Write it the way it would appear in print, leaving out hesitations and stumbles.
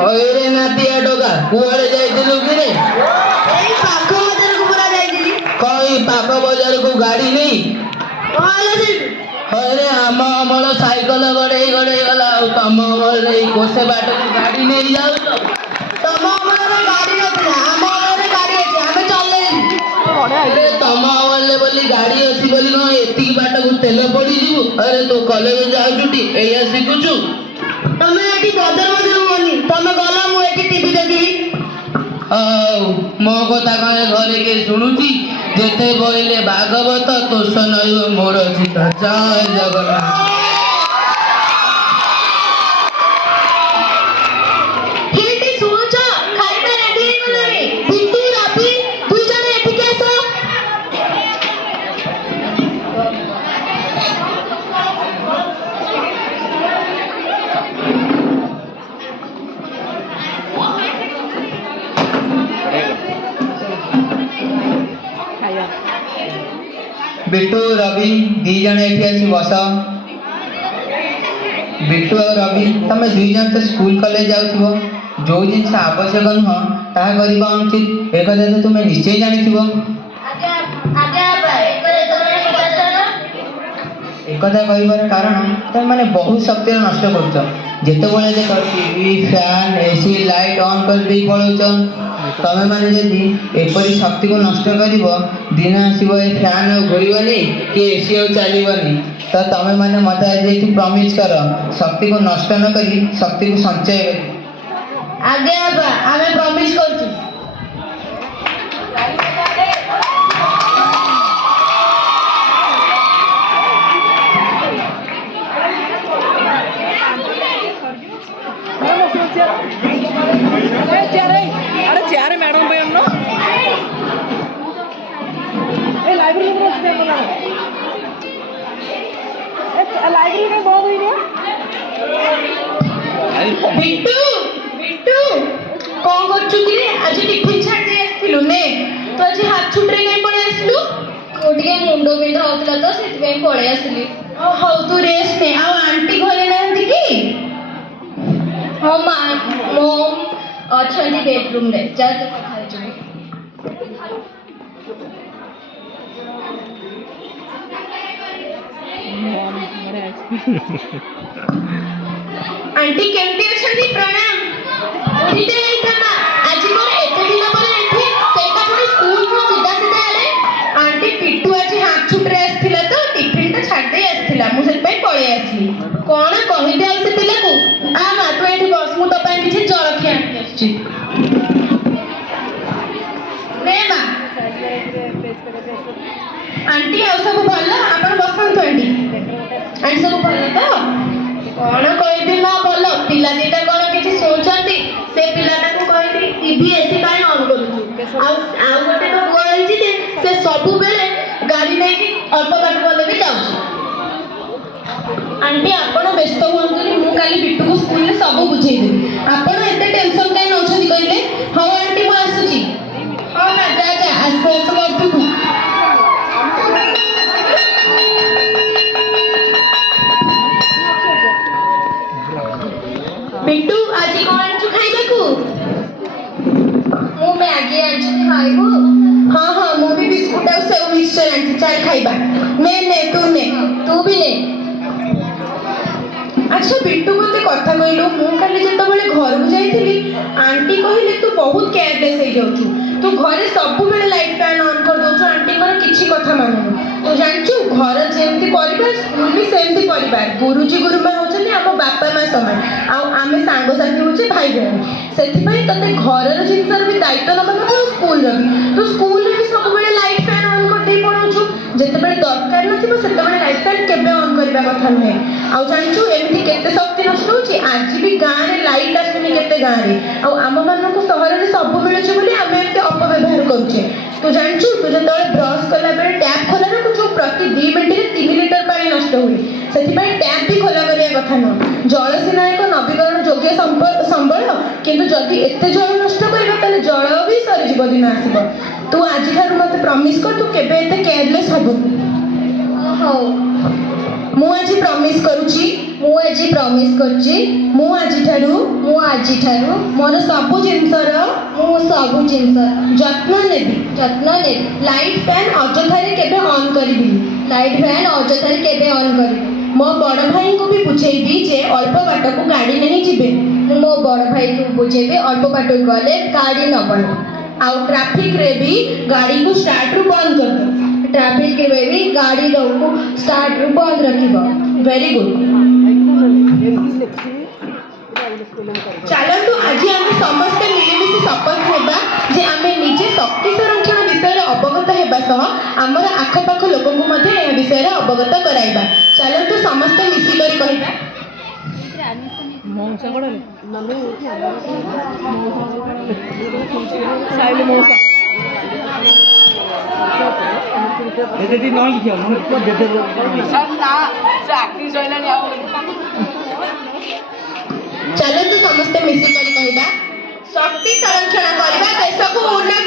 ଅଇରେ ନାତିଆ ଟୋକା କୁଆଡେ ଯାଇଥିଲୁ କିରେ? ଏଇ ପାଖ ବଜାରକୁ ପୁରା ଯାଇଥିଲି। କଇ ପାଖ ବଜାରକୁ ଗାଡି ନେଇ? ଅଇରେ ଆମ ଅମଳ ସାଇକେଲ ଗଡେଇ ଗଡେଇ ଗଲା, ଆଉ ତମ ଅମଳରେ ଏଇ କୋଷେ ବାଟକୁ ଗାଡି ନେଇ ଯାଉଛ? ତମ ଅମଳରେ ଗାଡି ନଥିଲା, ଆମ ଅମଳରେ ଗାଡି ଅଛି, ଆମେ ଚଲେଇବୁ। अरे तम वाले बोली गाड़ी अच्छी बोली कौन एति बाटକୁ ତେଲ ପଡିଯିବୁ? अरे तू कॉलेज जाउछुटी एया शिखुछु? ତମେ ଏଠି ବଜାର ବଜାର ହୁଅନି, ତମେ ଗଲ ମୁଁ ଏଠି ଟିଭି ଦେଖିବି। ମୋ କଥା କଣ ଘରେ କିଏ ଶୁଣୁଛି? ଯେତେ ବୋଇଲେ ଭାଗବତ ତୋଷ ନଇବ ମୋର ଚିତ। ଜୟ ଜଗନ୍ନାଥ। ଏଠି ଶୁଣୁଛ? ଖାଇବା ରେଡି ହେଇଗଲାଣି। ବିଟୁ ରବି ଦୁଇ ଜଣ ଏଠିକି ଆସ। बिट्टू रवि दी जन एठी आसी बस। बिट्टू और रवि तमे दुई जन तो स्कूल कॉलेज जाउथिबो, जो जिनस आवश्यक नुह ताहा करिबा उचित, एक कथा तो तुमे निश्चय जानिथिबो। एक कथा कहिबार कारण तुम माने बहुत शक्ति नष्ट करूछ। जेतेबेले देख TV fan AC light on कर दे पळौछ, तमे माने जदि एपरी शक्ति को नष्ट करिवो, दिन आसीबो ए फैन घुरिबनी कि एसी चलिबनी। तो तमे माने मते आज एठी प्रॉमिस कर शक्ति को नष्ट न करी शक्ति को संचय करी। आगे आबा आमे प्रॉमिस करछु। अरे चेयर मैडम पे अन्नो ए लाइब्रेरी में रखते हैं लाइब्रेरी में बहुत हुई है। बिट्टू बिट्टू कौन करछु कि आज टिफिन छाड़ दे आस्थिलु ने तो आज हाथ छुट्रे नहीं पड़े आस्लु कोटिके मुंडो बिंधा होतला तो सेति में पड़े आस्ली। ओ हौ तू रेस्ट ने आ आंटी घरे नहंती कि? हो मॉम अछंती बेडरूम रे जा तो कथा है जमी। आंटी केमती अछंती? प्रणाम। उठिते नहीं तमा आज मोर एते दिन पर एठी सेटा पुनी स्कूल को सीधा सीधा आले। आंटी पिट्टू आज हाथ छुट्रे आस्थिला तो टिफिन ता छाड़ दे आस्थिला, मु सेत पई पळे आस्ली। कोन कहि दे आउ से पिला को आ मा तू एठी बस मु तो पई किछि जळखिया आनि आछी। रे मा आंटी आ सब भल आपण बसंतु आंटी। आंटी सब भल तो कौन कहबी माँ भल पिला दीटा कौन किसी सोचती से पिलाटा को कहबी टीवी एसी काहे ऑन करूछु आउ गोटे तो बुआ रही जे से सबु बेले गाड़ी नै कि अल्प बाट बोले भी जाउछु। आंटी आपण व्यस्त होंतुनी, मु काली बिट्टू को स्कूल में सब बुझेई देबी। आपण एते टेंशन काहे नउछथि कहले? हो आंटी मु आसुची। हो ना जा जा आस आस करतु। बिट्टू आज कौन आंचु खाइबा को? मु मैगी आंचु खाइबो। हां हां मु भी बिस्कुट और सेव मिक्सचर आंचु चाल खाइबा। ने तू भी ने। अच्छा बिट्टू को ते कथा कहलु, मु काली जत बेले घर को जाईथिली आंटी कहिले तू बहुत केयरलेस हो जाउछु, तू घरे सब बेले लाइट फैन ऑन कर दोछु, आंटी कर किछि कथा माननु। तो जानछु घर जेमति परिवार स्कूल भी सेमति परिवार, गुरुजी गुरुमा होचनी हम बापा मां समान, आ आमे सांगो साथी होचे भाई बहन। सेति पई तते घरर जिंसर भी दायित्व नबा को स्कूल रबी, तो स्कूल रे भी सब बेले लाइट फैन ऑन कर दे पड़ोछु। जेते बेले दरकार नथिबो सेते बेले लाइट फैन केबे ऑन करबा कथा नहे। आ जानछु एमति केते शक्ति नष्ट होची, आज भी गां रे लाइट आसुनी केते गां रे, आ आम मानन को शहर रे सब मिलुछ बोली आमे एमति अपव्यवहार करूछे। तू जानछु तू जते ब्रश कला बेले टैप खोला रखुछु, प्रति 2 मिनिट रे 3 लिटर पानी नष्ट हुए, सेति पई टैप भी खोला करिया कथा न। जल सिना एक नवीकरण योग्य संबल, किंतु जदि एते जल नष्ट करबा तले जल भी सरी जीव दिन आसीबो। तू आज थारु मते प्रॉमिस कर तू केबे एते केयरलेस हबो। हो ମୁଁ ଆଜି ପ୍ରମିସ୍ କରୁଛି ମୁଁ ଆଜିଠାରୁ ମୋର ସବୁ ଜିନିଷର ଯତ୍ନ ନେବି ଲାଇଟ୍ ଫ୍ୟାନ୍ ଅଯଥାରେ କେବେ ଅନ୍ କରିବିନି ମୋ ବଡ଼ ଭାଇଙ୍କୁ ବି ବୁଝେଇବି ଯେ ଅଳ୍ପ ବାଟକୁ ଗାଡ଼ି ନେଇ ଯିବେ ମୋ ବଡ଼ ଭାଇକୁ ବୁଝେଇବି ଅଳ୍ପ ବାଟକୁ ଗଲେ ଗାଡ଼ି ନେବନି ଆଉ ଟ୍ରାଫିକ୍ରେ ବି ଗାଡ଼ିକୁ ଷ୍ଟାର୍ଟରୁ ବନ୍ଦ କରିଦେବ ଟ୍ରାଫିକ୍ରେ ବି ଗାଡ଼ିକୁ ଷ୍ଟାର୍ଟରୁ ବନ୍ଦ ରଖିବ ଭେରି ଗୁଡ୍ ଚାଲନ୍ତୁ ଆଜି ଆମେ ସମସ୍ତେ ମିଳିମିଶି ଶପଥ ନେବା ଯେ ଆମେ ନିଜେ ଶକ୍ତି ସଂରକ୍ଷଣ ବିଷୟରେ ଅବଗତ ହେବା ସହ ଆମର ଆଖପାଖ ଲୋକଙ୍କୁ ମଧ୍ୟ ଏହା ବିଷୟରେ ଅବଗତ କରାଇବା ଚାଲନ୍ତୁ ସମସ୍ତେ ମିଶିକରି କହିବା ମଉସା କଣ ସାଇଲି ମଉସା ଯଦି ନ ଲିଖିବ ମୁଁ ଚାଲନ୍ତୁ ସମସ୍ତେ ମିଶିକରି କହିବା ଶକ୍ତି ସଂରକ୍ଷଣ କରିବା ଦେଶକୁ ଉନ୍ନତ